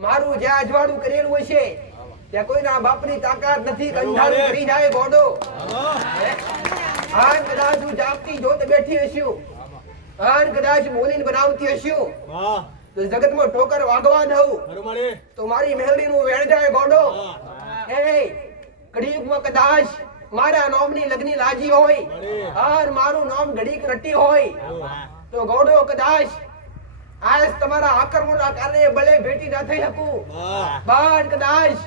મારું જે અજવાળું કરેલું હશે ત્યાં કોઈના બાપની તાકાત નથી. અંધારું કરી જાય ગોડો. આન કદાચ હું જાગતી જોત બેઠી હશું, આન કદાચ બોલીને બનાવતી હશું તો જગતમાં ઠોકર વાગવા દઉં તો મારી મેલડીનું વેણ જાય ગોડો. એ કળિયુગમાં કદાચ મારા નામની લગ્ની લાજી હોય અને મારું નામ ઘડીક રટી હોય તો ગોડો કદાચ આજ તમારા આક્રમણના કારણે ભલે ભેટી ના થઈ શકું, પણ કદાચ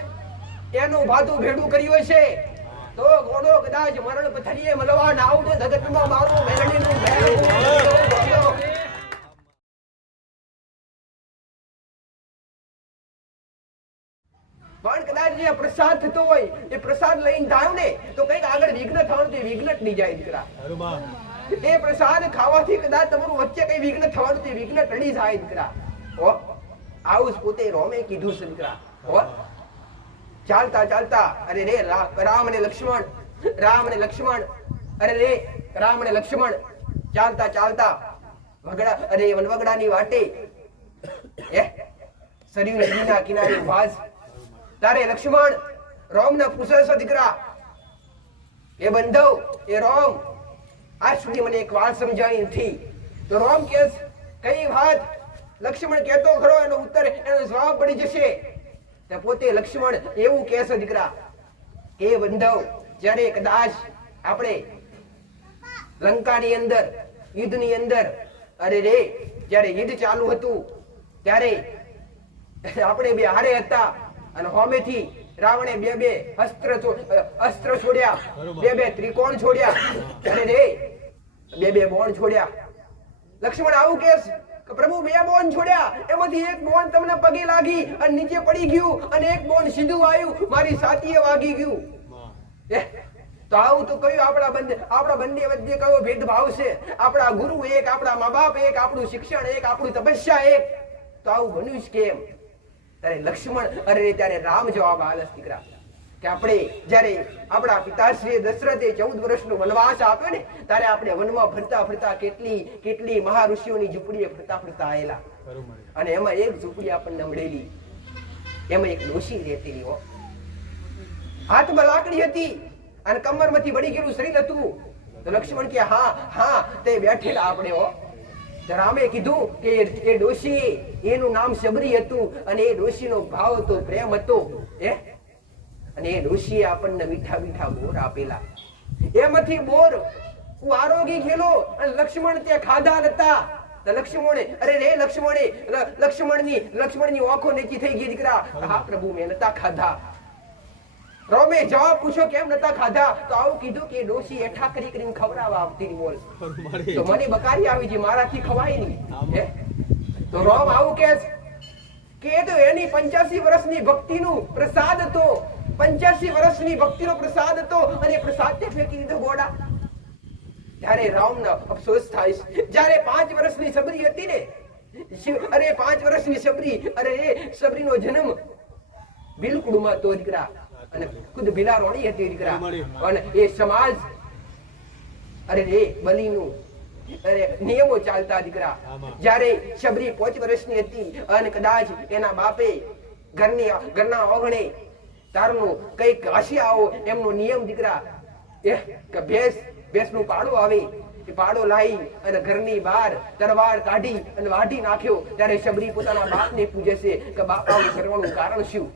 એનું ભાતું ભેડું કર્યું હશે તો ગોડો કદાચ મરણ પથરીએ મળવા ના આવજે. જગતમાં મારું મેલડીનું ભેડું. પણ કદાચ જે પ્રસાદ થતો હોય એ પ્રસાદ લઈને જાવ ને તો કઈક આગળ વિઘ્ન થવાનું તે વિઘ્ન જ નહીં જાય દીકરા. એ પ્રસાદ ખાવાથી કદાચ તમારું વચ્ચે કઈ વિઘ્ન થવાનું તે વિઘ્ન ટળી જાય દીકરા. આવું પોતે રોમે કીધું છે દીકરા. ચાલતા ચાલતા અરે રે રામ અને લક્ષ્મણ, રામ અને લક્ષ્મણ, અરે રે રામ અને લક્ષ્મણ ચાલતા ચાલતા વગડા અરે વનવગડાની વાટે સરયુ નદીના કિનારે વાસ તારે લક્ષ્મણ રોમને પૂછે છે દીકરા, એ બંધવ એ રોમ આજ સુધી મને એક વાત સમજાવી નથી. તો રોમ કે કઈ વાત? લક્ષ્મણ કહેતો ખરો, એનો ઉત્તર એનો જવાબ પડી જશે. તે પોતે લક્ષ્મણ એવું કહે છે દીકરા કે બંધવ જ્યારે કદાચ આપણે લંકાની અંદર યુદ્ધની અંદર અરે રે જ્યારે યુદ્ધ ચાલુ હતું ત્યારે આપણે બે હારે હતા અને હોમેથી રાવણે બે અસ્ત્ર છોડ્યા, બે ત્રિકોણ છોડ્યા, અરે રે બે બોણ છોડ્યા. લક્ષ્મણ આવું કે પ્રભુ બે બોન છોડ્યા, એમાંથી એક બોન તમને પગે લાગી અને નીચે પડી ગયું અને એક બોન સીધું આવ્યું મારી છાતીએ વાગી ગયું. તો આવું તો કયું આપણા બંને વચ્ચે કયો ભેદભાવ છે? આપણા ગુરુ એક, આપણા મા બાપ એક, આપણું શિક્ષણ એક, આપણું તપસ્યા એક, તો આવું બન્યું જ કેમ? ત્યારે લક્ષ્મણ અરે ત્યારે રામ જવાબ આલસ દીકરા કે આપણે જ્યારે આપણા પિતાશ્રી દશરથે 14 વર્ષનો વનવાસ આપ્યો ને ત્યારે આપણે વનમાં ફરતા ફરતા કેટલી મહાઋષિઓની ઝૂંપડીએ ફરતા ફરતા આવેલા અને એમાં એક ઝૂંપડી આપણને મળેલી. એમાં એક ડોશી રહેતી હો, હાથમાં લાકડી હતી અને કમરમાંથી વળી ગયેલું શરીર હતું. તો લક્ષ્મણ કે હા તે બેઠેલા આપણે હો. રામે કીધું કે એ ડોશી એનું નામ શબરી હતું અને એ ડોશીનો ભાવ હતો, પ્રેમ હતો. અને એ ડોશીએ આપણને મીઠા મીઠા બોર આપેલા. એમાંથી બોર હું આરોગી ખેલો અને લક્ષ્મણ તે ખાધા નતા. તો લક્ષ્મણે અરે રે લક્ષ્મણની આંખો નીચી થઈ ગઈ દીકરા. હા પ્રભુ મેં નતા ખાધા. રોમે જવાબ પૂછો કેમ નતા ખાધા? તો આવું કીધું કે ડોશી એઠા કરીને ખવડાવવા આવતી બોલ. તો મને બકારી આવી છે, મારાથી ખવાય નહીં. તો રોમ આવું કે તો એની 85 વર્ષની ભક્તિનું પ્રસાદ હતો, 85 વર્ષની ભક્તિનો પ્રસાદ હતો અને પ્રસાદ તે ફેંકી દીધો ગોડા. ત્યારે રામને અફસોસ થાય. જ્યારે 5 વર્ષની સબરી હતી ને, અરે 5 વર્ષની સબરી, અરે એ સબરીનો જન્મ બિલકુડમાં તો દીકરા અને ખુદ બિલારોણી હતી દીકરા. અને એ સમાજ અરે રે બલીનું અરે નિયમો ચાલતા દીકરા. જ્યારે શબરી 5 વર્ષની હતી અને કદાચ એના બાપે ઘરના ઓગણે તારનું કઈક ઘાસી આવો એમનો નિયમ દીકરા કે ભેંસનું પાડો આવે, એ પાડો લાવી અને ઘરની બહાર તરવાર કાઢી અને વાઢી નાખ્યો. ત્યારે શબરી પોતાના બાપને પૂછે છે કે બાપાનું કરવાનું કારણ શું?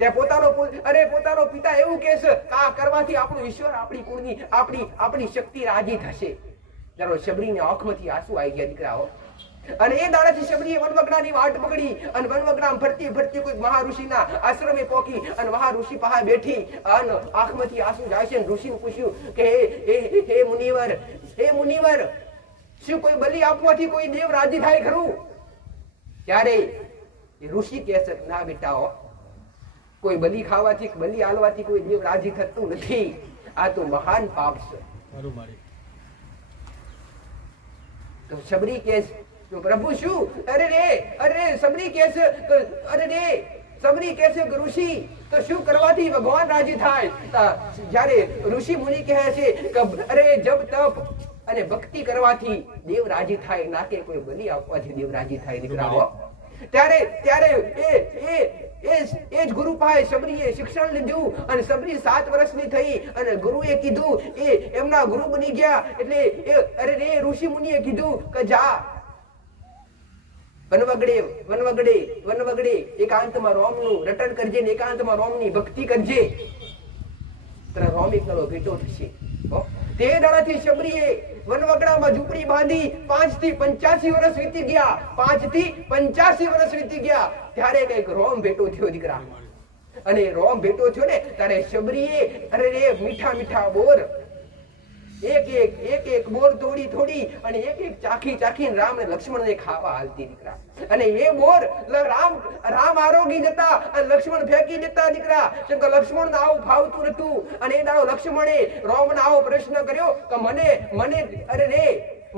તે પોતાનો પિતા એવું કહે છે આ કરવાથી આપણું ઈશ્વર આપણી કુળની આપણી શક્તિ રાજી થશે. ત્યારે શબરીની આંખમાંથી આંસુ આવી ગયા દીકરાઓ. અને એ દાડાથી શબરીએ વનવગડાની વાટ પકડી અને વનવગડામાં ફરતી ફરતી કોઈ મહાઋષિના આશ્રમે પહોંચી અને મહાઋષિ પાસે બેઠી અને આંખમાંથી આંસુ જાય છે. ઋષિને પૂછ્યું કે હે મુનિવર શું કોઈ બલિ આપવાથી કોઈ દેવ રાજી થાય ખરું? ત્યારે ઋષિ કહે છે ના બેટા, કોઈ બલિ ખાવાથી બલિ આલવાથી કોઈ દેવ રાજી થતું નથી. આ તો મહાન પાપ છે. તો શબરી કહે તો પ્રભુ શું? અરે સબરી કહે છે કે ઋષિ તો શું કરવાથી ભગવાન રાજી થાય? જ્યારે ઋષિ મુનિ કહે છે કે અરે જપ તપ અને ભક્તિ કરવાથી દેવ રાજી થાય, ના કે કોઈ બલિ આપવાથી દેવ રાજી થાય દીકરાઓ. ત્યારે એ જ ગુરુ પાસે સબરીએ શિક્ષણ લીધું અને સબરી 7 વર્ષની થઈ અને ગુરુએ કીધું એમના ગુરુ બની ગયા એટલે એ ઋષિ મુનિએ કીધું કે જા વનવગડે એકાંતમાં રોમનું રટણ કરજે ને એકાંતમાં રોમની ભક્તિ કરજે તને રોમ એકલો ભેટો થશે. તે દાડાથી શબરીએ વનવગડામાં ઝૂંપડી બાંધી 5 થી 85 વર્ષ વીતી ગયા. 5 થી 85 વર્ષ વીતી ગયા ત્યારે કઈક રોમ ભેટો થયો દીકરા. અને રોમ ભેટો થયો ને ત્યારે શબરીએ મીઠા મીઠા બોર એક બોર તોડી અને એક ચાખીને રામ ને લક્ષ્મણ ને ખાવા હાલતી દીકરા. અને એ બોર રામ આરોગી જતા અને લક્ષ્મણ ફેંકી દેતા દીકરા. કેમ કે લક્ષ્મણ આવું ફાવતું નતું. અને એ દાડો લક્ષ્મણે રોમ ને આવો પ્રશ્ન કર્યો કે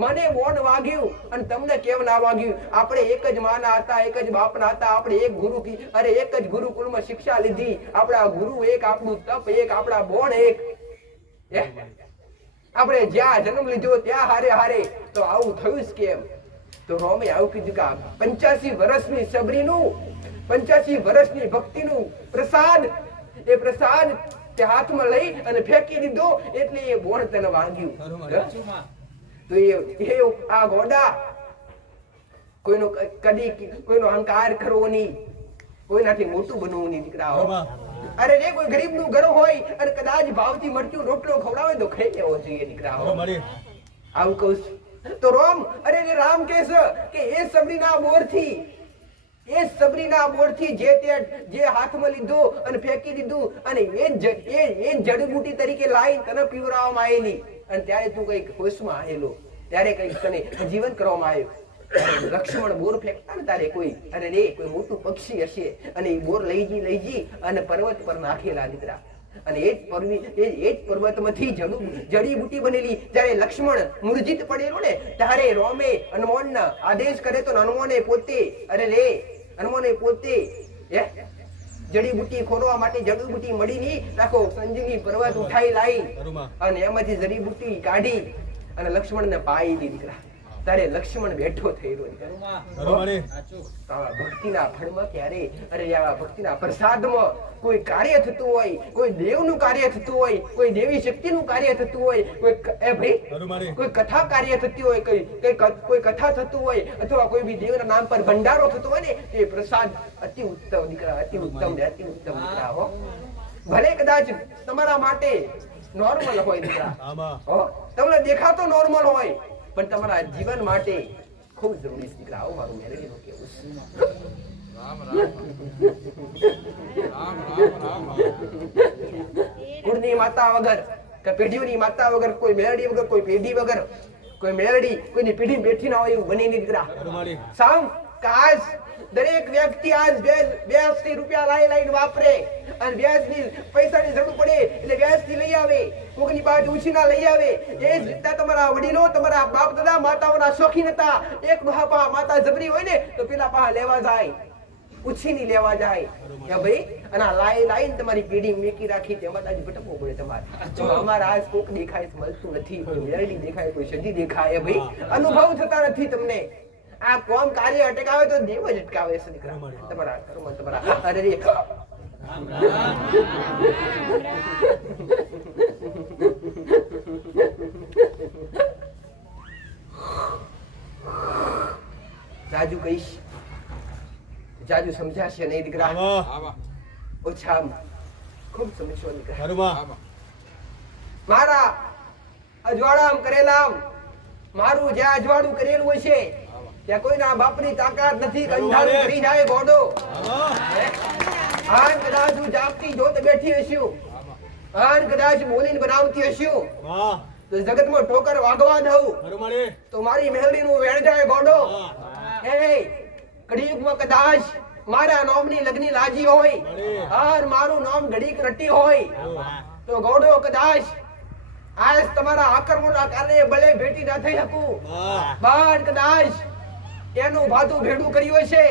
મને બોન વાગ્યું અને તમને કેમ ના વાગ્યું? આપણે એક જ માના હતા, એક જ બાપના હતા. આપણે એક જ ગુરુકુળમાં શિક્ષા લીધી. આપણા ગુરુ એક, આપણું તપ એક, આપણા બોન એક. આપણે જ્યાં જન્મ લીધો ત્યાં હારે તો આવું થયું કેમ? તો રોમે આવું કીધું કે 85 વર્ષની સબરીનું 85 વર્ષની ભક્તિનું પ્રસાદ તે હાથમાં લઈ અને ફેંકી દીધો એટલે એ બોણ તને વાગ્યું. તો એ આ ગોડા કોઈનો અહંકાર કરવો નહીં, કોઈનાથી મોટું બનવું નહીં દીકરા. કોઈ ગરીબ નું ઘર હોય અને કદાચ ભાવથી મરચું રોટલો ખવડાવે તો ખાઈ લેવો જોઈએ દીકરા. આવું કહું તો રામ કહે છે કે એ સબરીના બોરથી જે હાથમાં લીધો અને ફેંકી દીધું અને એ જડીબુટી તરીકે લાઈ તને પીવરાવવામાં આવેલી. અને ત્યારે તું કઈક હોશમાં આવેલો, ત્યારે કઈક તને જીવન કરવામાં આવ્યું. લક્ષ્મણ બોર ફેંકતા ને તારે કોઈ મોટું પક્ષી હશે અને એ બોર લઈ જઈ અને પર્વત પર નાખેલા દીકરા. અને એ જ પર્વતમાંથી જડીબુટી બનેલી. જ્યારે લક્ષ્મણ મૂર્છિત પડેલો ને ત્યારે રોમે હનુમાનના આદેશ કરે તો હનુમાને પોતે જડીબુટી ખોરવા માટે જડીબુટી મળી નહીં નાખો સંજીવની પર્વત ઉઠાઈ લાવી અને એમાંથી જડીબુટી કાઢી અને લક્ષ્મણ ને પાઈ દીકરા. તારે લક્ષ્મણ બેઠો થયેલો ભક્તિના ફળમાં ક્યારે ભક્તિના પ્રસાદમાં કોઈ કાર્ય થતું હોય, કોઈ દેવનું કાર્ય થતું હોય, કોઈ દેવી શક્તિનું કાર્ય થતું હોય, કોઈ કથા કાર્ય થતી હોય, કોઈ કથા થતું હોય અથવા કોઈ બી દેવના નામ પર ભંડારો થતો હોય ને એ પ્રસાદ અતિ ઉત્તમ દીકરા, અતિ ઉત્તમ દીકરા હો. ભલે કદાચ તમારા માટે નોર્મલ હોય દીકરા, તમને દેખાતો નોર્મલ હોય પણ તમારા જીવન માટે ખૂબ જરૂરી છે દીકરા. આવો મારું મેલેડીનું કેવું કુળની માતા વગર કે પેઢીઓની માતા વગર, કોઈ મેલડી વગર, કોઈ પેઢી વગર, કોઈ મેલડી કોઈની પેઢી બેઠી ના હોય એવું બની નહીં દીકરા. સામ કાજ દરેક વ્યક્તિ આજ વ્યાજથી રૂપિયા લાઈને વાપરે અને વ્યાજની પૈસાની જરૂર પડે એટલે વ્યાજથી લઈ આવે, કોકની પાસે ઉછીના લઈ આવે. એ જ રીતના તમારા વડીલો, તમારા બાપ દાદા માતાઓના શોખીન હતા. એક ડોહા માતા જબરી હોય ને તો પેલા પાસે લેવા જાય, ઉછીની લેવા જાય ભાઈ. અને લાઈન તમારી પેઢી મેકી રાખી તેમાં તાજી ભટકવું પડે તમારે. અમારા આજ કોક દેખાય મળતું નથી, કોઈ મેરડી દેખાય, કોઈ સદી દેખાય ભાઈ, અનુભવ થતા નથી તમને. આ કોમ કાર્ય અટકાવે તો દેવ જ અટકાવે છે દીકરા. તમારા કર્મ તમારા અરે જાજુ કહીશ, જાજુ સમજાશે નહીં દીકરા. ઓછા ખૂબ સમજો દીકરા. મારા અજવાળામ કરેલામ, મારું જ્યાં અજવાળું કરેલું હોય છે ત્યાં કોઈના બાપની તાકાત નથી. કંઠાળું કરી જાય ગોડો. આન કદાચ હું જાગતી જોત બેઠી હશું, આન કદાચ બોલીને બનાવતી હશું તો જગતમાં ઠોકર વાગવા દઉં તો મારી મેલડીનું વેણ જાય ગોડો. કળિયુગમાં કદાચ મારા નામની લગ્ની લાજી હોય અને મારું નામ ઘડીક રટી હોય તો ગોડો કદાચ આજ તમારા આક્રમણના કારણે ભલે ભેટી ના થઈ શકું, પણ કદાચ એનું ભાતું ભેડું કર્યું છે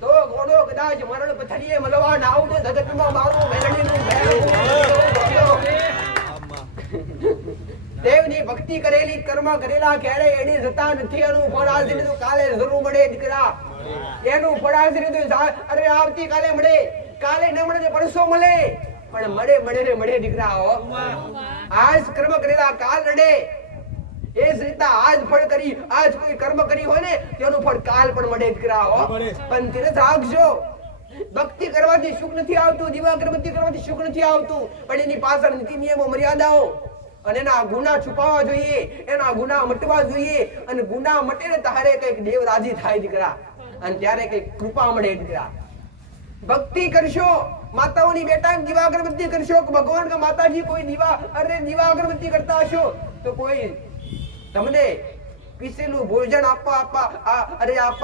તો ગોડો કદાચ મરણ પથરીએ મળવા ના આવતો જગતમાં મારું મેલડીનું દેવની ભક્તિ કરેલી, કર્મ કરેલા ક્યારે એની જતા નથી. એનું ફળ આજ કાલે જરૂર મળે દીકરા. એનું ફળ આજ રીતે અરે આવતી કાલે મળે, કાલે ન મળે પરસો મળે, પણ મળે મળે ને મળે દીકરાઓ. આજ કર્મ કરેલા કાલ નડે. એ જ રીતે આજ ફળ કરી, આજ કોઈ કર્મ કરી હોય ને તેનું ફળ કાલ પણ મળે દીકરાઓ. પણ તીરથ રાખજો. ભક્તિ કરવાથી સુખ નથી આવતું, દીવા અગરબત્તી કરવાથી સુખ નથી આવતું, પણ એની પાછળ નીતિ નિયમો મર્યાદાઓ અને એના ગુના છુપાવવા જોઈએ, એના ગુના મટવા જોઈએ. અને ગુના મટે ને તારે કઈક દેવ રાજી થાય દીકરા, અને ત્યારે કઈક કૃપા મળે દીકરા. ભક્તિ કરશો, માતાઓની બેટા દીવા અગરબત્તી કરશો, ભગવાન का માતાજી કોઈ દીવા અરે દીવા અગરબત્તી કરતા હશો તો કોઈ તમને પીસેલું ભોજન આપવા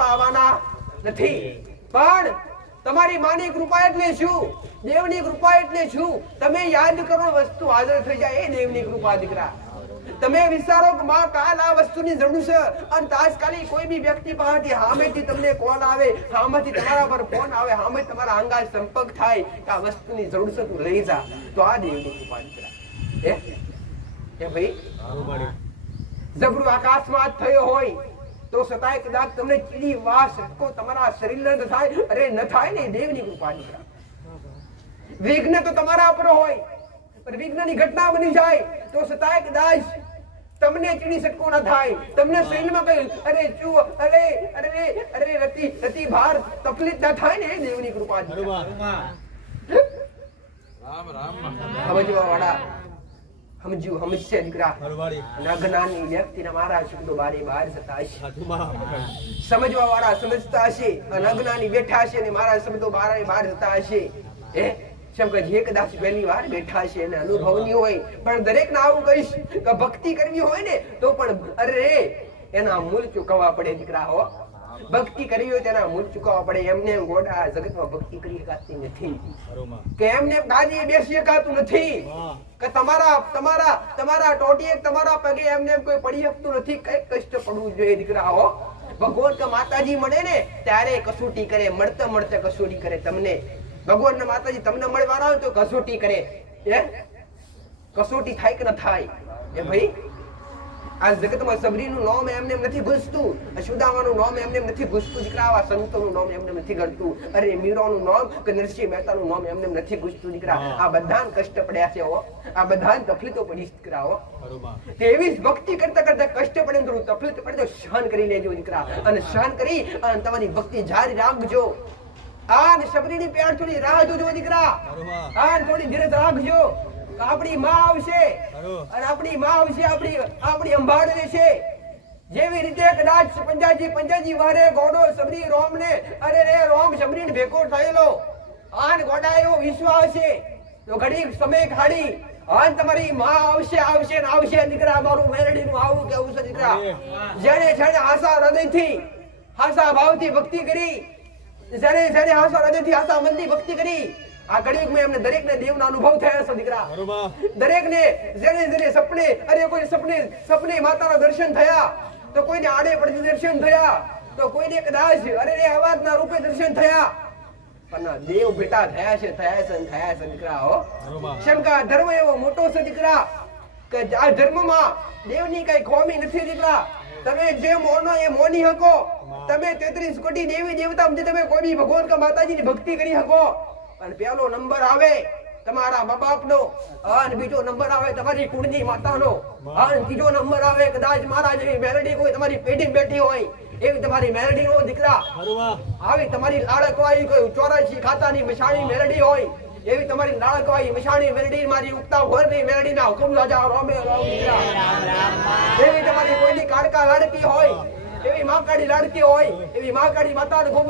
આવવાના નથી. પણ તમારી માની કૃપા એટલે શું, દેવની કૃપા એટલે શું, તમે યાદ કરો વસ્તુ હાજર થઈ જાય એ દેવની કૃપા દીકરા. તમે વિચારો કે માં કાલ આ વસ્તુની જરૂર છે, અને તાત્કાલિક કોઈ બી વ્યક્તિ પાસેથી સામેથી તમને કોલ આવે, સામેથી તમારા પર ફોન આવે, સામે તમારા અંગા સંપર્ક થાય કે આ વસ્તુની જરૂર છે તું લઈ જા, તો આ દેવની કૃપા દીકરા. એ ભાઈ જબરું આકાશમાં થયો હોય તો છતાંય કદાચ તમને ચીડી વાસ તમારા શરીર ન થાય, અરે ન થાય ને દેવની કૃપા દીકરા. વિઘ્ન તો તમારા પર હોય, પણ વિઘ્નની ઘટના બની જાય તો છતાંય કદાચ તમને ચીડી સટકો ના થાય, તમને શરીરમાં કઈ અરે ચૂ અરે અરે અરે રતિ ભાર તકલીફ ના થાય ને દેવની કૃપા દીકરા. રામ રામ સમજવા વાળા સમજ્યું સમજશે દીકરા. અજ્ઞાની વ્યક્તિના મારા શબ્દો બારે બહાર જતા હશે, સમજવા વાળા સમજતા હશે, અને અજ્ઞાની બેઠા હશે ને મારા શબ્દો બારે બહાર જતા હશે. જે કદાચ પહેલી વાર બેઠા છે એને અનુભવ નહીં હોય, પણ દરેક ને આવું કહીશ કે ભક્તિ કરવી હોય ને તો પણ અરે એના મૂળ ચૂકવવા પડે દીકરા. હો ભક્તિ કરવી હોય તેના મૂળ ચૂકવવા પડે. એમને એમ ગોડા જગતમાં ભક્તિ કરી શકાતી નથી, કે એમને ગાદીએ બેસી શકાતું નથી, કે તમારા ટોટીએ તમારા પગે એમને એમ કોઈ પડી શકતું નથી. કઈક કષ્ટ પડવું જોઈએ દીકરા. હો ભગવાન કે માતાજી મળે ને ત્યારે કસોટી કરે, મળતે મળતે કસોટી કરે. તમને ભગવાન ના માતાજી તમને મળવાના હોય તો કસોટી કરે. કસોટી થાય કે ન થાય? એ ભાઈ આ જગતમાં સબરીનું નામ એમને નથી ઘૂસતું, સુદામાનું નામ એમને નથી ઘૂસતું દીકરા, આવા સંતોનું નામ એમને નથી ગળતું, અરે મીરાનું નામ કે નરસિંહ મહેતાનું નામ એમને નથી ઘૂસતું દીકરા. આ બધાને કષ્ટ પડ્યા છે. આ બધાને તકલીફો પડી દીકરા. તેવી જ ભક્તિ કરતા કરતા કષ્ટ પડે થોડું તકલીફ પડે તો સહન કરી લેજો દીકરા, અને સહન કરી અને તમારી ભક્તિ જારી રાખજો. આ સબરીની પેટ થોડી રાહ જોજો દીકરા, આ થોડી ધીરજ રાખજો. આપણી માં આવશે, અને આપણી માં આવશે, આપણી અંબાડ લેશે. જેવી રીતે કદાચ પંજાજી વારે ગોડો સબરી રોમ ને અરે રે રોમ સબરી ને ભેગો થયેલો આન ગોડા એવો વિશ્વાસ છે તો ઘડી સમય ખાડી આન તમારી માં આવશે ને આવશે દીકરા. મારું મેરડી નું આવું કેવું છે દીકરા. જેને આશા હૃદયથી આશા ભાવથી ભક્તિ કરી, જેને આશા હૃદયથી આશા મનથી ભક્તિ કરી, આ કળિયુગમાં એમને દરેકને દેવનો અનુભવ થયો છે દીકરા. દરેકને જેને સપને અરે કોઈ સપને માતાના દર્શન થયા, તો કોઈને આડે પડતી દર્શન થયા, તો કોઈને કદાચ અરે અવાજના રૂપે દર્શન થયા, પણ દેવ બેટા થયા છે દીકરા. હો શંકા ધર્મ એવો મોટો છે દીકરા કે આ ધર્મમાં દેવની કઈ ખોમી નથી દીકરા. તમે જે મોનો એ મોની હકો. તમે 33 કોટી દેવી દેવતા તમે કોઈ બી ભગવાન કે માતાજીની ભક્તિ કરી શકો, અને પહેલો નંબર આવે તમારા મા બાપનો, અને બીજો નંબર આવે તમારી કુળની માતાનો, અને ત્રીજો નંબર આવે કદાચ મારા જેવી મેલડી કોઈ તમારી પેઢી બેઠી હોય એવી તમારી મેલડી નો દીકરા. આવી તમારી લાડકવાઈ કોઈ 84 ખાતાની મશાણી મેલડી હોય એવી તમારી લાડકવાઈ મશાણી મેલડી, મારી ઉગતા ઘરની મેલડી ના હુકમ રાજા રોમે રોમ દીકરા. એવી તમારી કોઈની કાળકા લાડકી હોય, એવી માકાડી લાડકી હોય, એવી માકાડી માતા ખૂબ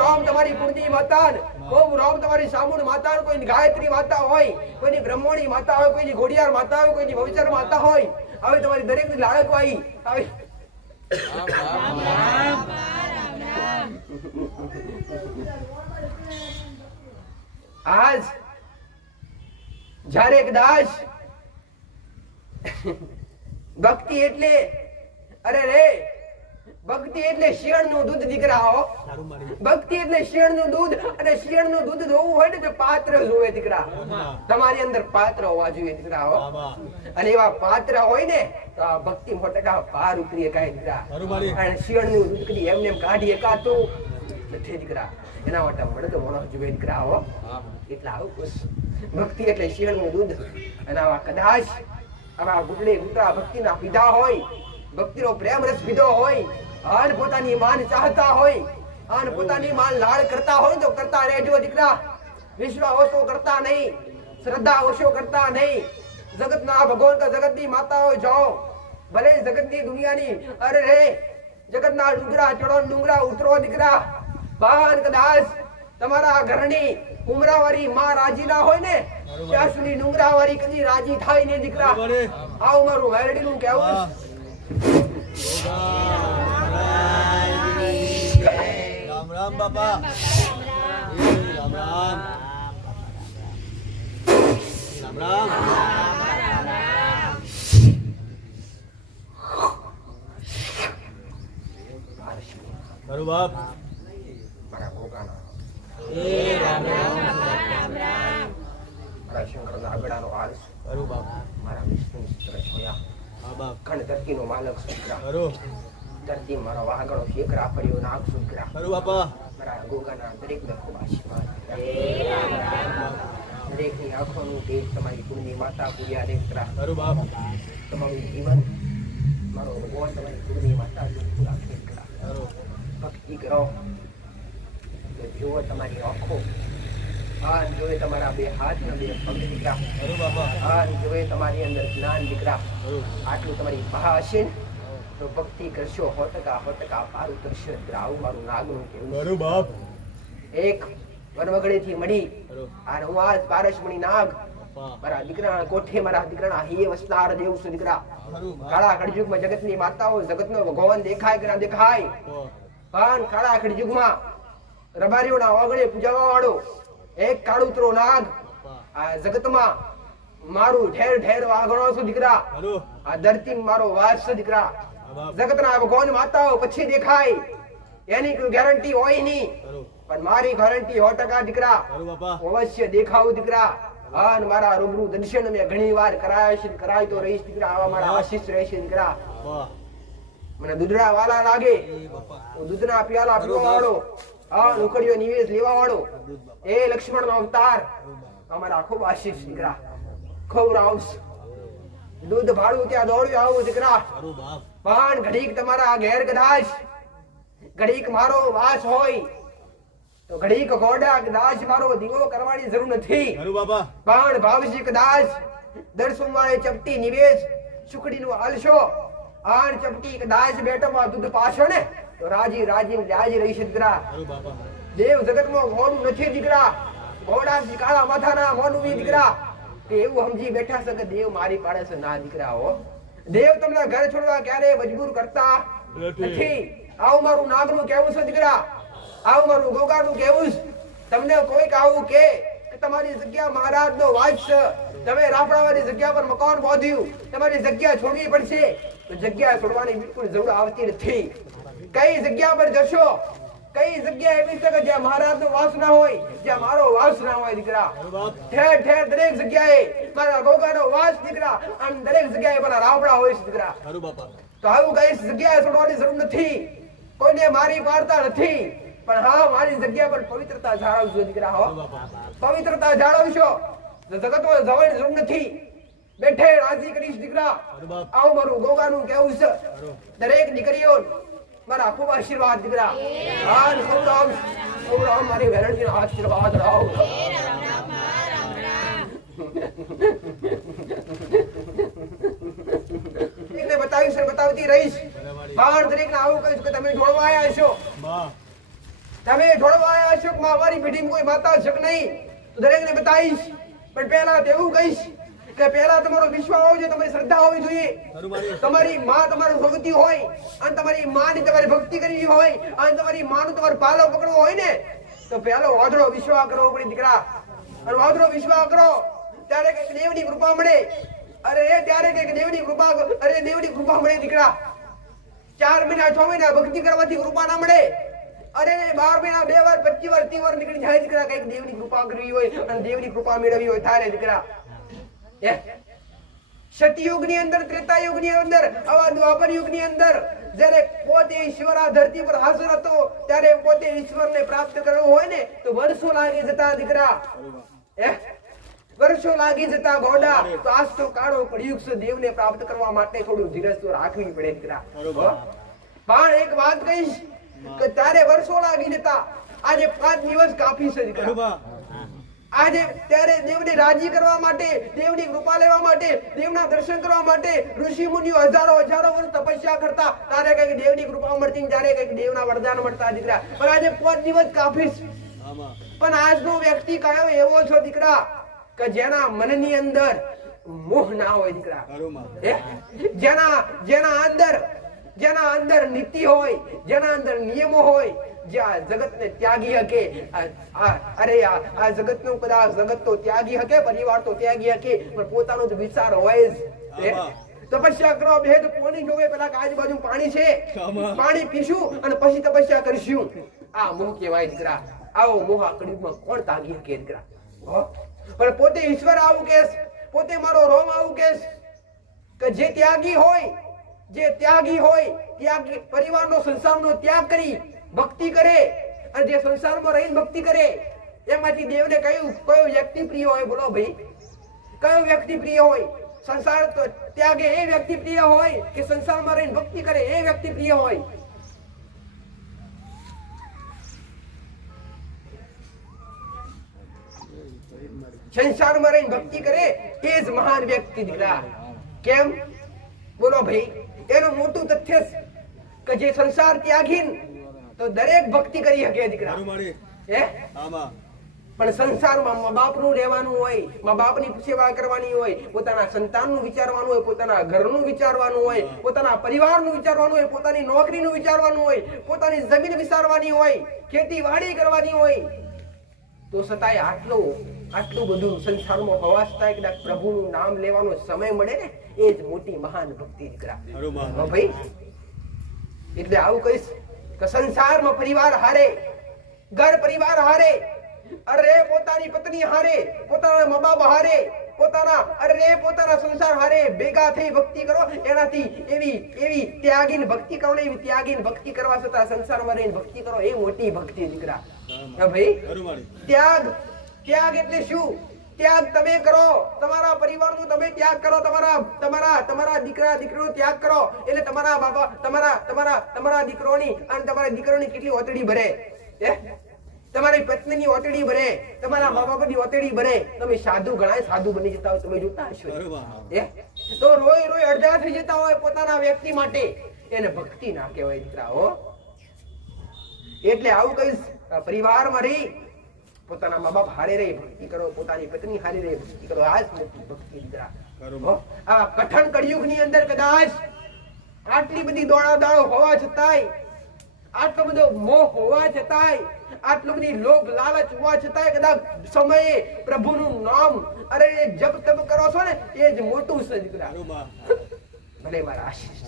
રામ તમારી કુળની માતા, ખૂબ રામ તમારી સામુણ માતા, કોઈની ગાયત્રી માતા હોય, કોઈની બ્રહ્મણી માતા હોય, કોઈની ઘોડિયાર માતા હોય, કોઈની ભવિચર માતા હોય. હવે તમારી દરેક ની લાડકવાઈ આવી. આજ જ્યારે કદાચ ભક્તિ એટલે અરે રે ભક્તિ એટલે શિયાળનું દૂધ દીકરા હો. ભક્તિ એટલે શિયાળનું દૂધ, અને શિયાળનું દૂધ જોવું હોય ને તો પાત્ર જોવે દીકરા. તમારી અંદર પાત્ર હોવા જોઈએ દીકરા હો. અને એવા પાત્ર હોય ને તો આ ભક્તિ 100% પાર ઉતરી કાય દીકરા. અને શિયાળનું દૂધ કદી એમને એમ કાઢી એકાતું નથી દીકરા. એના માટે મળે તો મોણો જોવે દીકરા હો. એટલે આવું ભક્તિ એટલે શિયાળનું દૂધ. અને આવા કદાચ આવા ગુટડે ગુટરા ભક્તિના પીધા હોય, ભક્તિનો પ્રેમ રસ પીધો હોય, આન પોતાની માન ચાહતા હોય, આન પોતાની માન લાડ કરતા હોય તો કરતા રહેજો દીકરા. વિશ્વાસ ઓછો કરતા નહીં, શ્રદ્ધા ઓછો કરતા નહીં. જગતના ભગવાન કા જગતની માતાઓ જાઓ, ભલે જગતની દુનિયાની અરે રે જગતના ડુંગરા ચડો, ડુંગરા ઉતરો દીકરા. બાન કદાચ તમારા ઘરની ઉમરાવાળી માં રાજી ના હોય ને ત્યાં સુધી ડુંગરાવાળી કદી રાજી થાય ને દીકરા. આવું મારું વેરડીનું કહેવું. રામ રામ બાપા. રામ રામ. રામ રામ. મારું બાપ મારા ગોગાના રામ રામ. મારા શંકરના આગળનો હાલ, મારું બાપ. મારા વિષ્ણુ ચિત્ર છોયા, હા બાપ. ખંડ ધરતીનો માલક સુગ્રા, મારું. ધરતી મારો વાગણો શેકરા પડ્યો નાગ સુગ્રા. મારું બાપા. મારા ગોગાના દરેકને ખૂબ આશીર્વાદ. દરેકની આંખોનું તેજ તમારી કુળની માતા પૂર્યા દેખરા. મારું બાપ. તમારું જીવન મારો ભગવાન તમારી કુળની માતા પૂરા દેખરા. મારું. ભક્તિ કરો તો જુઓ તમારી આંખો, આ જોવે તમારા બે હાથ ને બે પગ દીકરા. મારું બાપા. આ જોવે તમારી અંદર જ્ઞાન દીકરા. મારું. આટલું તમારી પહા હશે ને તો ભક્તિ કરશો 100% પાર ઉતરશે. આવું મારું નાગનું કહેવું. મારું બાપ. એક વનવગડેથી મળી મારું. આ રૂવાજ પારસમણી નાગ બાપા. મારા દીકરાના કોઠે, મારા દીકરાના હિયે વસનાર દેવ છું દીકરા. મારું બાપ. કાળા કળયુગમાં જગતની માતાઓ, જગતનો ભગવાન દેખાય કે ના દેખાય, પણ કાળા કળયુગમાં રબારીઓના ઓગળે પૂજાવા વાળો એક કાળુતરો નાગ આ જગતમાં મારું ઠેર ઠેર વાગણો છું દીકરા. મારું. આ ધરતી મારો વાસ છે દીકરા. જગતના ભગવાન માતાઓ પછી દેખાય એની કોઈ ગેરંટી હોય નહીં, મારું. પણ મારી ગેરંટી 100% દીકરા. મારું બાપા. અવશ્ય દેખાવું દીકરા. અને મારા રૂબરૂ દર્શન મેં ઘણી વાર કરાયા છે, કરાય તો રહીશ દીકરા. આવા મારા આશીષ રહેશે દીકરા. બાપા. મને દૂધડા વાલા લાગે, એ બાપા. હું દૂધના પ્યાલા પીવા વાળો, આ લુકડીઓ નિવેશ લેવા વાળો એ લક્ષ્મણનો અવતાર. અમારા ખૂબ આશીષ દીકરા. ખૂબ રાઉસ દૂધ ભાડું ત્યાં દોડ્યું આવું દીકરા. મારું બાપ. પણ ઘડીક તમારા ઘેર કદાચ ઘડીક મારો વાસ હોય તો ઘડીક ગોડા કદાચ મારો દીવો કરવાની જરૂર નથી, મારું બાપા. પણ ભાવજી કદાચ દર સોમવારે ચપટી નિવેશ સુખડીનું આલશો, આણ ચપટી કદાચ બેટામાં દૂધ પાશો ને તો રાજી રાજી રાજી રહી છે દીકરા. મારું બાપા. દેવ જગતમાં મોનું નથી દીકરા. ઘોડા કાળા માથાના મોનું બી દીકરા. તે એવું સમજી બેઠા છે કે દેવ મારી પાડે છે ના દીકરા હો. દેવ તમને ઘર છોડવા ક્યારે મજબૂર કરતા નથી. આવું મારું નાગનું કહેવું છે દીકરા. આવું મારું ગોગાનું કહેવું છે. તમને કોઈક આવું કે તમારી જગ્યા મહારાજનો વાસ છે, તમે રાફડાવાળી જગ્યા પર મકાન બાંધ્યું, તમારી જગ્યા છોડવી પડશે, તો જગ્યા છોડવાની બિલકુલ જરૂર આવતી નથી. કઈ જગ્યા પર જશો, કઈ જગ્યા એવી છે કે જ્યાં મહારાજનો વાસ ના હોય, જ્યાં મારો વાસ ના હોય દીકરા. ઠેર ઠેર દરેક જગ્યાએ મારા ગોગાનો વાસ દીકરા. અને દરેક જગ્યાએ મારા રાફડા હોય છે દીકરા. મારું બાપા. તો આવું કઈ જગ્યાએ છોડવાની જરૂર નથી, કોઈને મારી પાડતા નથી, પણ હા મારી જગ્યા પર પવિત્રતા જાળવજો દીકરા હો. પવિત્રતા જાળવશો તો જગતમાં જવાની જરૂર નથી, બેઠે રાજી કરીશ દીકરા. આવું મારું ગોગાનું કહેવું છે. દરેક દીકરીઓ મારા ખૂબ આશીર્વાદ દીકરા. હા સૌ રામ મારી વેરણજીનો આશીર્વાદ રાવ. બતાવતી રહીશ, પણ દરેકને આવું કહીશ કે તમે ઢોળવા આવ્યા છો, તમે ઢોળવા આવ્યા છો. મારી પેઢીમાં કોઈ માતા છે કે નહીં તો દરેકને બતાવીશ. પણ પહેલા તો એવું કહીશ કે પહેલા તમારો વિશ્વાસ હોવો જોઈએ, તમારી શ્રદ્ધા હોવી જોઈએ. તમારી માં તમારું ભક્તિ હોય અને તમારી માની તમારી ભક્તિ કરવી હોય અને તમારી માનું તમારો પાલો પકડવો હોય ને તો પહેલો વાદળો વિશ્વાસ કરવો પડે દીકરા. અને વાદળો વિશ્વાસ કરો ત્યારે કઈક દેવની કૃપા મળે. અરે ત્યારે કઈક દેવની કૃપા, અરે દેવની કૃપા મળે દીકરા. 4 મહિના 6 મહિના ભક્તિ કરવાથી કૃપા ના મળે. અરે 12 મહિના 2 વાર 25 વાર 30 વાર નીકળી જાય દીકરા. કઈક દેવની કૃપા કરવી હોય અને દેવની કૃપા મેળવવી હોય તારે દીકરા. સતયુગની અંદર, ત્રેતાયુગની અંદર, આવા દ્વાપર યુગની અંદર જ્યારે પોતે ઈશ્વર આ ધરતી પર હાજર હતો ત્યારે પોતે ઈશ્વરને પ્રાપ્ત કરવો હોય ને તો વર્ષો લાગી જતા દીકરા. વર્ષો લાગી જતા ગોડા. તો આજ તો કાળો કળિયુગ છે. દેવને પ્રાપ્ત કરવા માટે થોડું ધીરજ તો રાખવી પડે દીકરા. પણ એક વાત કહીશ કે તારે વર્ષો લાગી જતા. આજે 5 દિવસ કાફી છે દીકરા. આજે ત્યારે દેવને રાજી કરવા માટે, દેવની કૃપા લેવા માટે, દેવના દર્શન કરવા માટે ઋષિ મુનિઓ હજારો વર્ષ તપસ્યા કરતા. તારે કઈક દેવની કૃપા મળતી, ત્યારે કઈક દેવના વરદાન મળતા દીકરા. પણ આજે 5 દિવસ કાફી છે. પણ આજનો વ્યક્તિ કયો એવો છો દીકરા કે જેના મનની અંદર મોહ ના હોય દીકરા. જેના અંદર નીતિ હોય, જેના અંદર નિયમો હોય, જ્યાં જગતને ત્યાગી હકે. અરે આ જગતનો કદાચ જગત તો ત્યાગી હકે, પરિવાર તો ત્યાગી હકે, પણ પોતાનો જ વિચાર હોય જ. તપસ્યા કરવા બે તો પાણી જોવે, પેલા આજુબાજુ પાણી છે, પાણી પીશું અને પછી તપસ્યા કરીશું. આ મોહ કહેવાય દીકરા. આવો મોહ આ કળિયુગમાં કોણ ત્યાગી હકે દીકરા? પણ પોતે ઈશ્વર આવું કેસ, પોતે મારો રોમ આવું કેસ કે જે ત્યાગી હોય, ત્યાગી પરિવારનો, સંસારનો ત્યાગ કરી ભક્તિ કરે અને જે સંસારમાં રહીને ભક્તિ કરે એમાંથી દેવને કયો વ્યક્તિ પ્રિય હોય? બોલો ભાઈ, કયો વ્યક્તિ પ્રિય હોય? સંસાર તો ત્યાગે એ વ્યક્તિ પ્રિય હોય કે સંસારમાં રહીને ભક્તિ કરે એ વ્યક્તિ પ્રિય હોય? સંસારમાં રહીને ભક્તિ કરે એ જ મહાન વ્યક્તિ દીકરા. કેમ? બોલો ભાઈ. એનું મોટું તથ્ય કે જે સંસાર ત્યાગીને તો દરેક ભક્તિ કરી શકે દીકરા. પણ સંસારમાં મા બાપનું રહેવાનું હોય, મા બાપની સેવા કરવાની હોય, પોતાના સંતાનનું વિચારવાનું હોય, પોતાના ઘરનું વિચારવાનું હોય, પોતાના પરિવારનું વિચારવાનું હોય, પોતાની નોકરીનું વિચારવાનું હોય, પોતાની જમીન વિચારવાની હોય, ખેતીવાડી કરવાની હોય, તો છતાંય આટલું બધું સંસારમાં હોવા છતાંય કદાચ પ્રભુનું નામ લેવાનો સમય મળે ને એ જ મોટી મહાન ભક્તિ દીકરા. ભાઈ એટલે આવું કહીશ કે સંસારમાં પરિવાર હારે, ઘર પરિવાર હારે, અરે પોતાની પત્ની હારે, પોતાના મા બાપ હારે, પોતાના સંસાર હારે ભેગા થઈ ભક્તિ કરો. એનાથી એવી ત્યાગીને ભક્તિ કરો ને, એવી ત્યાગીને ભક્તિ કરવા છતાં સંસારમાં રહીને ભક્તિ કરો એ મોટી ભક્તિ દીકરા. ભાઈ ત્યાગ એટલે શું? ત્યાગ તમે કરો, તમારા પરિવારનો તમે ત્યાગ કરો, તમારા દીકરા દીકરીનો ત્યાગ કરો એટલે તમારા બાપા તમારા દીકરોની અને તમારા દીકરોની કેટલી ઓતડી ભરે, તમારી પત્નીની ઓતડી ભરે, તમારા મા બાપની ઓતડી ભરે. તમે સાધુ ગણાય સાધુ બની જતા હોય, તમે જોતા હશો. તો રોય અડધા થઈ જતા હોય પોતાના વ્યક્તિ માટે, એને ભક્તિ ના કહેવાય દીકરાઓ. એટલે આવું કહીશ, પરિવારમાં રહી પોતાના મા બાપ હારે રહી ભક્તિ કરો, પોતાની પત્ની હારે રહી ભક્તિ કરો. આ જ મોટી ભક્તિ દીકરા. આ કઠણ કળિયુગની અંદર કદાચ આટલી બધી દોડાદાળ હોવા છતાંય, આટલો બધો મોહ હોવા છતાંય, આટલું બધી લોભ લાલચ હોવા છતાંય કદાચ સમયે પ્રભુનું નામ અરે જપ તપ કરો છો ને એ જ મોટું છે દીકરા. ભલે મારા આશીષ.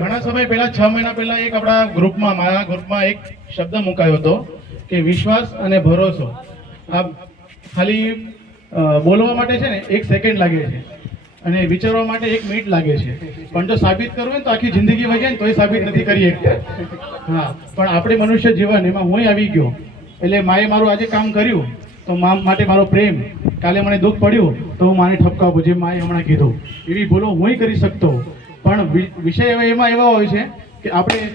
ઘણા સમય પહેલા 6 મહિના પહેલા એક આપણા ગ્રુપમાં, મારા ગ્રુપમાં એક શબ્દ મુકાયો હતો કે વિશ્વાસ અને ભરોસો. આ ખાલી બોલવા માટે છે ને 1 સેકન્ડ લાગે છે અને વિચારવા માટે 1 મિનિટ લાગે છે, પણ જો સાબિત કરવું હોય તો આખી જિંદગી વહી જાય ને તોય સાબિત નથી કરી શકતા. હા, પણ આપણે મનુષ્ય જીવન એમાં હું આવી ગયો એટલે માએ મારું આજે કામ કર્યું તો માટે મારો પ્રેમ, કાલે મને દુઃખ પડ્યું તો હું માને ઠપકાવું, જે માએ હમણાં કીધું એવી ભૂલો હું કરી શકતો. પણ વિષય એમાં એવા હોય છે કે આપણે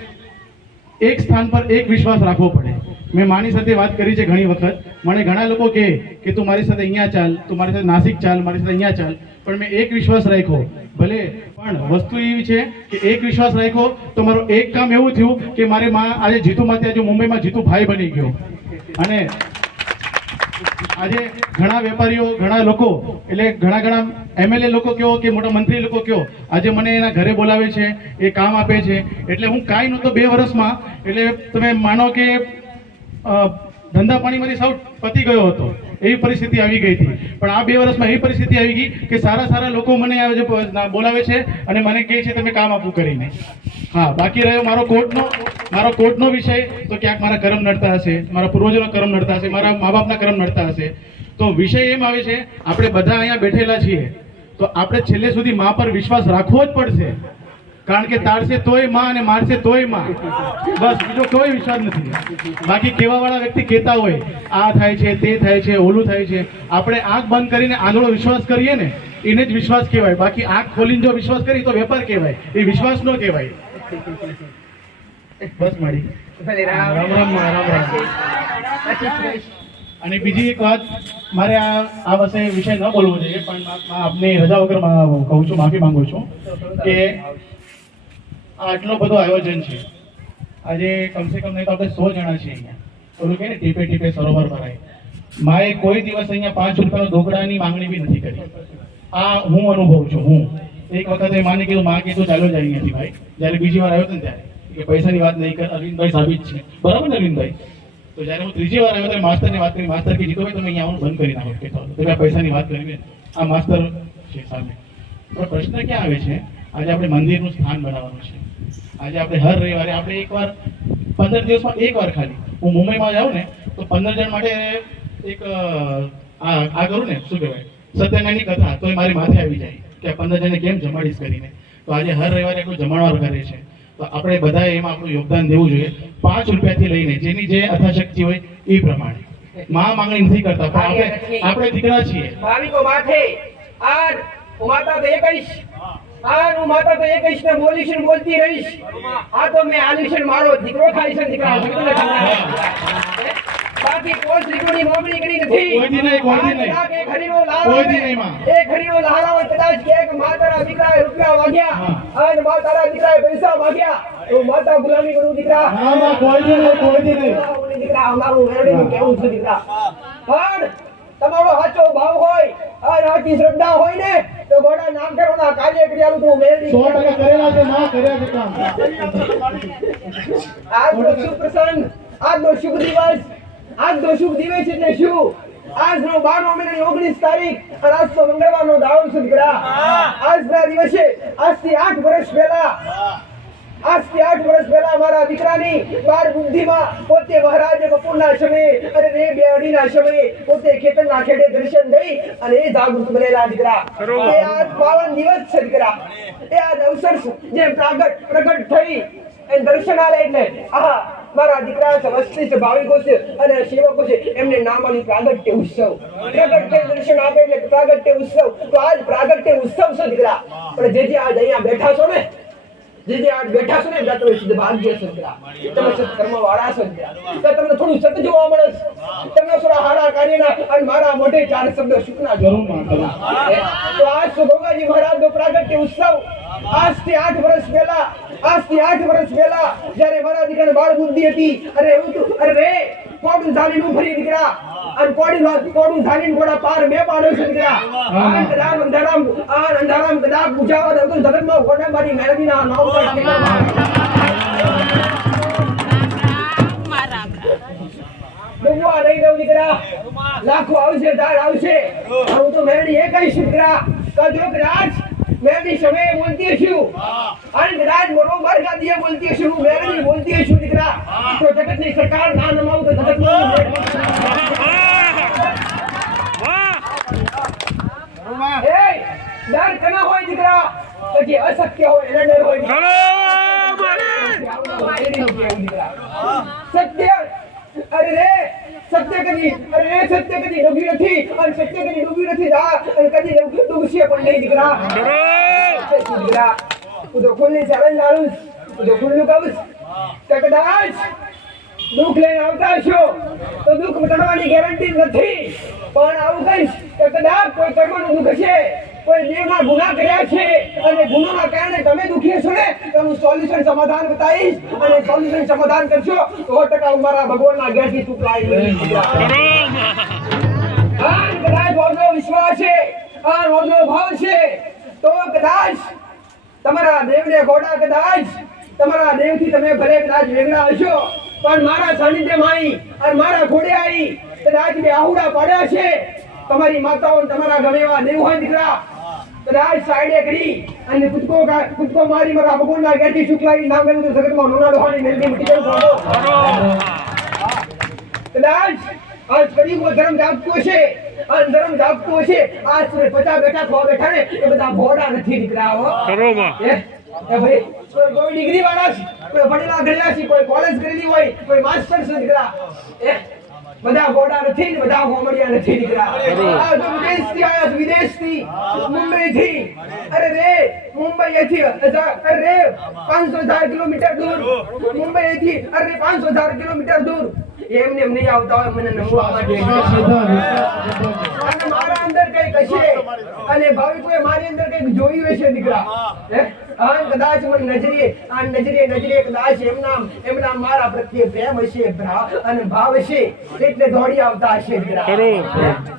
એક સ્થાન પર એક વિશ્વાસ રાખવો પડે. મેં માની સાથે વાત કરી છે ઘણી વખત. મને ઘણા લોકો કહે કે તું મારી સાથે અહીંયા ચાલ, તું મારી સાથે નાસિક ચાલ, મારી સાથે અહીંયા ચાલ, પણ મેં એક વિશ્વાસ રાખ્યો. ભલે પણ વસ્તુ એવી છે કે એક વિશ્વાસ રાખ્યો તો મારું એક કામ એવું થયું કે મારે આજે જીતુમાં ત્યાં મુંબઈમાં જીતુ ભાઈ બની ગયો. અને આજે ઘણા વેપારીઓ, ઘણા લોકો, એટલે ઘણા MLA લોકો કયો કે મોટા મંત્રી લોકો કયો, આજે મને એના ઘરે બોલાવે છે, એ કામ આપે છે. એટલે હું કાંઈ નહોતો 2 વર્ષમાં, એટલે તમે માનો કે ધંધા પાણીમાંથી સાવ પતી ગયો હતો. એવી પરિસ્થિતિ આવી ગઈ હતી. પણ આ 2 વર્ષમાં એવી પરિસ્થિતિ આવી ગઈ કે સારા સારા લોકો મને બોલાવે છે અને મને કહે છે તમે કામ આપવું કરીને. હા, બાકી રહ્યો મારો કોર્ટનો વિષય, તો ક્યાંક મારા કર્મ નડતા હશે, મારા પૂર્વજોના કર્મ નડતા હશે, મારા મા બાપના કર્મ નડતા હશે. તો વિષય એમ આવે છે, આપણે બધા અહીંયા બેઠેલા છીએ તો આપણે છેલ્લે સુધી મા પર વિશ્વાસ રાખવો જ પડશે. કારણ કે તારશે તોય માં અને મારશે તોય માં, બસ બીજો કોઈ વિશ્વાસ નથી. બાકી કહેવાવાળા વ્યક્તિ કહેતા હોય આ થાય છે, તે થાય છે, ઓલું થાય છે, આપણે આંખ બંધ કરીને આંધળો વિશ્વાસ કરીએ ને એને જ વિશ્વાસ કહેવાય. બાકી આંખ ખોલીને જો વિશ્વાસ કરી તો વેપાર કહેવાય, એ વિશ્વાસ ન કહેવાય. બસ મળી. રામ રામ. અને બીજી એક વાત, મારે આ વિષય ન બોલવો જોઈએ, પણ આપની રજા વગર કહું છું, માફી માંગુ છું કે આટલો બધો આયોજન છે. આજે કમસે કમ નહીં તો આપણે 100 જણા છીએ અહીંયા. ઓલું કે ને ટીપે ટીપે સરોવર ભરાય. માએ કોઈ દિવસ અહીંયા 5 રૂપિયાનો ઢોકળાની માંગણી બી નથી કરી. આ હું અનુભવ છું. હું એક વખત માને કીધું, માં કીધું ચાલો જાય અહીંયાથી ભાઈ. જ્યારે બીજી વાર આવ્યો હતો ને ત્યારે કે પૈસાની વાત નહીં કર, અરવિંદભાઈ સાબિત છે, બરાબર ને અરવિંદભાઈ? તો જ્યારે હું ત્રીજી વાર આવ્યો ત્યારે માસ્તરને વાત કરી. માસ્તર કે જીતુભાઈ તમે અહીંયા આવવાનું બંધ કરી નાખો કે તમે પૈસાની વાત કરી. આ માસ્તર છે સામે. પણ પ્રશ્ન ક્યાં આવે છે? આજે આપણે મંદિરનું સ્થાન બનાવવાનું છે. આજે આપણે હર રવિવારે આપણે એકવાર 15 દિવસમાં એકવાર ખાલી હું મુંબઈમાં જાઉં ને તો 15 જણ માટે એક આ કરું ને, શું કહેવાય, સત્યનારાયણની કથા, તો એ મારી માથે આવી જાય કે 15 જણને કેમ જમાડીશ કરીને. તો આજે હર રવિવારે એટલું જમાડવાર કરે છે. તો આપણે બધાએ એમાં આપણું યોગદાન દેવું જોઈએ. 5 રૂપિયાથી લઈને જેની જે યથાશક્તિ હોય એ પ્રમાણે. માં માંગણી નથી કરતા, પણ આપણે દીકરા છીએ. ભાવિકો માથે આ માતા તો એકઈશ, હું માતા તો એકઈશ ને બોલીશ ને બોલતી રહીશ. આ તો મેં આલીશ ને મારો દીકરો ખાઈશ ને દીકરા. બાકી કોઈ દીકરોની મોગણી કરી નથી. કોઈ દી નહીં. એક હરીનો લાલ આવે કદાચ કે માતાના દીકરાએ રૂપિયા વાગ્યા અને માતાના દીકરાએ પૈસા વાગ્યા તો માતા ગુલામી કરું દીકરા. કોઈ દી નહીં. દીકરા અમારું વેરડીનું કેવું છે દીકરા. પણ તમારો સાચો ભાવ હોય અને સાચી શ્રદ્ધા હોય ને તો ગોડા નામકરણના કાર્ય કર્યાનું તું મેળવી 100% કરેલા છે. ના કર્યા છે કામ. આજનો શુભ પ્રસંગ, આજનો શુભ દિવસ, આજનો શુભ દિવસ એટલે શું? આજનો 12 મહિનાની 19 તારીખ અને આજ તો મંગળવારનો દાડો છે દીકરા. આજના દિવસે આજથી 8 વર્ષ પહેલા મારા દીકરાની બાળ બુદ્ધિમાં પોતે મહારાજે બપોરના સમયે અને 2-2:30 સમયે પોતે ખેતરના ખેડે દર્શન દઈ અને એ જાગૃત બનેલા દીકરા. એ આજ પાવન દિવસ છે દીકરા. એ આજ અવસર જે પ્રગટ થઈ એ દર્શનાલય એટલે મારા દીકરા છે, વસ્તી છે, ભાવિકો છે અને સેવકો છે, એમને નામ આપ્યું પ્રાગટ્ય ઉત્સવ. પ્રગટ્ય દર્શન આપે એટલે પ્રાગટ્ય ઉત્સવ. તો આજ પ્રાગટ્ય ઉત્સવ છે દીકરા. પણ જે આજ અહીંયા બેઠા છો ને, તમે ભાગ્ય છો દીકરા. તમે સત્કર્મ વાળા છો દીકરા. તો તમને થોડું સત જોવા મળે છે. તમને થોડા હારા કાર્યના અને મારા મોઢે 4 શબ્દ સુખના જરૂર. તો આજ તો ગોગાજી મહારાજનો પ્રાગટ્ય ઉત્સવ આજથી 8 વર્ષ પહેલા જ્યારે મારા દીકરાને બાળ બુદ્ધિ હતી અને એવું હતું, અરે કોડું ઝાલીનું ફરી દીકરા અને કોડું ઝાલીને ઘોડા પાર 2 પાડ્યો છે દીકરા. અંધારામ કદાચ બુજાવા દઉં તો જગતમાં ઘોડા મારી મેળવીના નામ પર ડૂબવા નહીં દઉં દીકરા. લાખો આવશે, ધાર આવશે. હું તો મેળવી એ કહીશ દીકરા કજો રાજ મેળવી સમયે બોલતી છું અને રાજ બરોબર ગાદીએ બોલતી છું, મેળવી બોલતી છું દીકરા. તો જગતની સરકાર ના નમાવું તો જગતમાં ડર કના હોય દીકરા, પછી અશક્ય હોય એને ડર હોય દીકરા. સત્ય સત્ય કદી ડૂબી નથી અને સત્ય કદી ડૂબી નથી અને કદી ડૂબશે પણ નહીં દીકરા. હું તો ખુલ્લી ચેલેન્જ આલું, હું તો ખુલ્લું કહું કે કદાચ દુઃખ લઈને આવતા છો તો દુઃખ મટાડવાની ગેરંટી નથી. પણ આવું કહીશ કે કદાચ કોઈ કર્મનું દુઃખ છે, કોઈ દેવના ગુનાહ કર્યા છે અને ગુનાના કારણે તમે દુખી છો ને તો હું સોલ્યુશન સમાધાન બતાવીશ અને સોલ્યુશન સમાધાન કરશો તો 100% હું મારા ભગવાનના ઘેરથી સુખ લાવી લઈશ. કદાચ મોટો વિશ્વાસ છે, મોટો ભાવ છે તો કદાચ તમારા દેવને ઘોડા, કદાચ તમારા દેવથી તમે ભલે કદાચ વેગળા હશો પણ મારા સાનિધ્યમાં આવી અને મારા ઘોડે આવી કદાચ બે આહુડા પડ્યા છે તમારી માતાઓ ને તમારા ગમે એવા નહીં હોય દીકરા કદાચ સાઈડે કરી અને કૂદકો મારી મારા ભગવાનના ઘેરથી શુક્લાઈ નામ મેલું તો જગતમાં નોનાડો હાની મેલડી મૂકી દેવું કદાચ આજ કડીમાં ધર્મ જાગતો છે અને ધર્મ જાગતો છે આજ સુધી 50 બેઠા 100 બેઠા ને એ બધા ભોળા નથી દીકરા હો એ ભાઈ કોઈ ડિગ્રી વાળા છે કોઈ ભણેલા ગણેલા છે કોઈ કોલેજ કરેલી હોય કોઈ માસ્ટર્સ દીકરા એ બધા ગોડા નથી ને બધા હોમડિયા નથી દીકરા આ તો વિદેશથી આયા છે વિદેશથી મુંબઈથી અરે રે મુંબઈથી અરે રે 500,000 કિલોમીટર દૂર મુંબઈથી અરે 500,000 કિલોમીટર દૂર એમને એમ નહીં આવતા હોય મને નમવા માટે અને મારા અંદર કઈક હશે અને ભાવિકોએ મારી અંદર કઈક જોયું હશે દીકરા કદાચ મને નજરે કદાચ એમના મારા પ્રત્યે પ્રેમ હશે અને ભાવ હશે એટલે દોડી આવતા હશે દીકરા